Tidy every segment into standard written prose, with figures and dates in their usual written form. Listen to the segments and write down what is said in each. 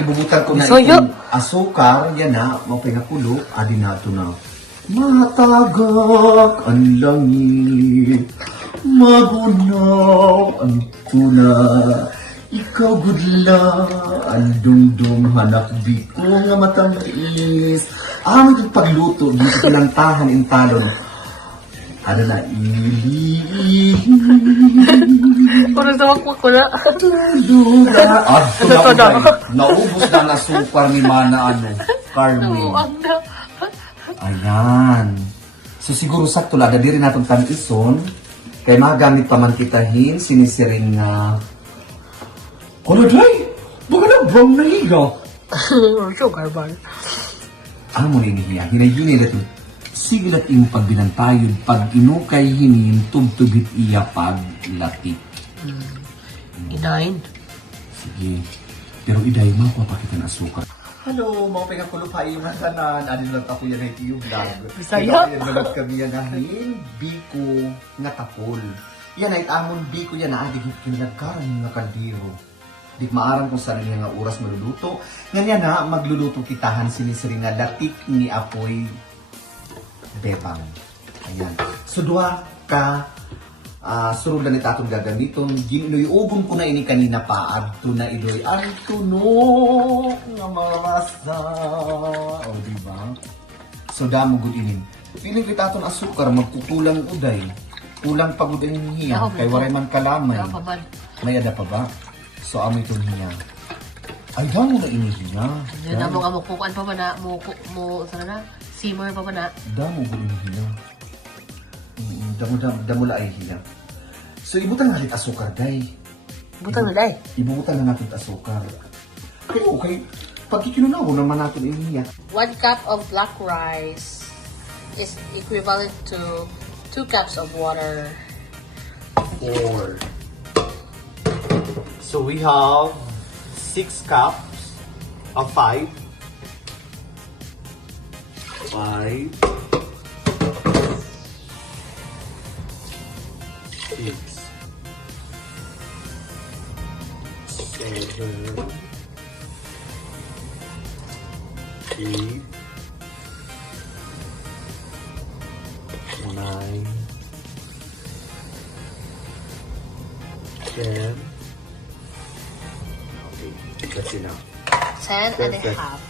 ibubutan ko na Soyo. itong asukar. Yan na, mapay nga kulo. Adi na ito na. Matagak ang langit, magunaw ang tuna. Ikaw gudla, ang dumdum hanap di ko nga matamis. Amin yung pagluto, dito ko lang tahan in talon. Ano na, Parang sa wakwak ko na. Lula. Ito na, naubos na nasupar ni Mana, Carmen. Nauang na. Ayan. So siguro sakto lang, dali rin natin tanison. Kaya magamit pa man kitahin, sinisiring nga... Ano, Day? Baka na brown na higa. Sugar bar. Ano mo rin niya? Hinay-hinay ito. Sige lang yung pagbinantayod, pag inukay hinin, tubtubit iya paglatik. Inain. Sige. Pero iday, mapapakita na asukar. Hello, mga pinagkulupa yung tanan. Ano lang ako yan ay yung vlog. Bisaya. Kaya nalag kami yan nahin, biko nga tapol. Yan ay amon biko yan na adigit kinagkaran nga kaldiro. Di maaram kung saan niya nga oras maluluto. Ganyan na, magluluto kitahan sinisiri nga latik ni apoy bebang. Ayan. So, duha ka surog na nita atong gagamiton. Ginuyugong ko na ini kanina pa. Adto na idoy. Ang tunog nga marasa. O, diba? So, damo good inin. Piling kita atong asukar, magkukulang uday. Kulang pagod ang hiya. Kay waray man kalamay. May ada pa ba? So, amoy itong hiya. Ay, damo na ini hiya. Yun na mo nga mo kukuan pa ba na, sana na, simmer pa ba na. Damo good ini hiya. Damo la ay hiya. So, ibutan na natin asukar, day. Butang na day. Ibubutan na natin asukar. Ay, okay. Pag ikinunaw naman natin ay hiya. 1 cup of black rice is equivalent to 2 cups of water. 4. So, we have 6 cups of 5. 5. 6. 7. 8. 9. 10. Okay, that's enough. 10 and a Perfect. half.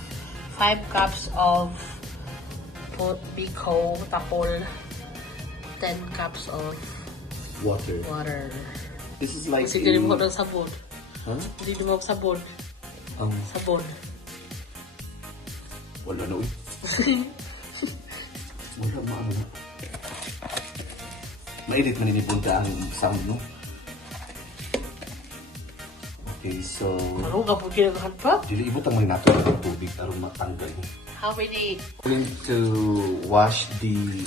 5 cups of biko, tapol. 10 cups of Water. water. This is like Kasi hindi mo ng sabon. Huh? Hindi mo sabon. Sabon. Wala na, uy. Wala, maano na. Mainit man inibunta ang sound, no? Okay, so... Ano ka po kinagahan pa? Dili, ibutang mo nato ng tubig para matanggal. How many? Going to wash the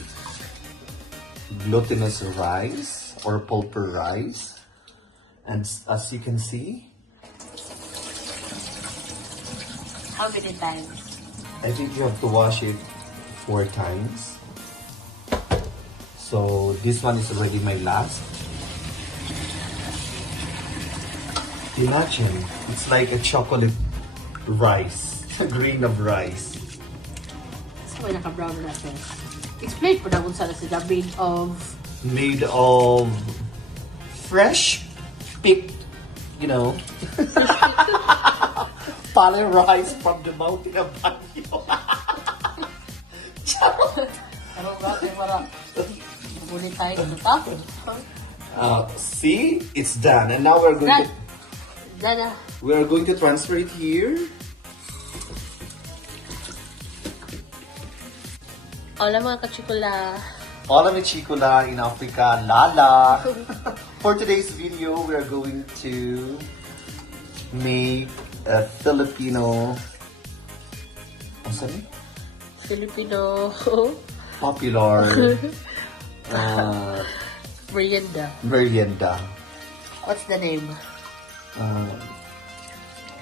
glutinous rice or pulper rice. And as you can see, How many times? I think you have to wash it 4 times. So this one is already my last. Imagine, it's like a chocolate rice, a grain of rice. So, may naka-brown na siya. Explain po na kung saan sila Made of fresh picked, pale rice from the mountain of Baguio. Charot! Ano ba? Parang bulit tayo ito pa. See, it's done, and now we're going to Dada. transfer it here. Hola mga kachikula. Hola mi chikula in Africa, Lala. For today's video, we are going to make a Filipino, Filipino popular merienda. merienda. What's the name?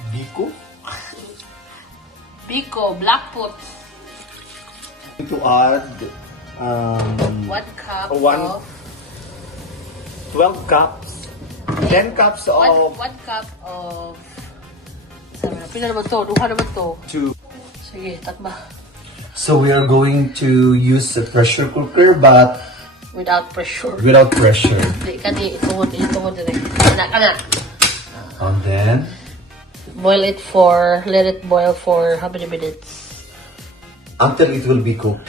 Biko. Biko, Blackfoot. To add 1 cup One- of 12 cups, 10 cups of 1 cup of sarap. Pila naman to? Duha naman to. 2. Sige, takba. So we are going to use a pressure cooker but Without pressure. without pressure. Di ka di, itungod din. Kana. And then, Let it boil for how many minutes? until it will be cooked.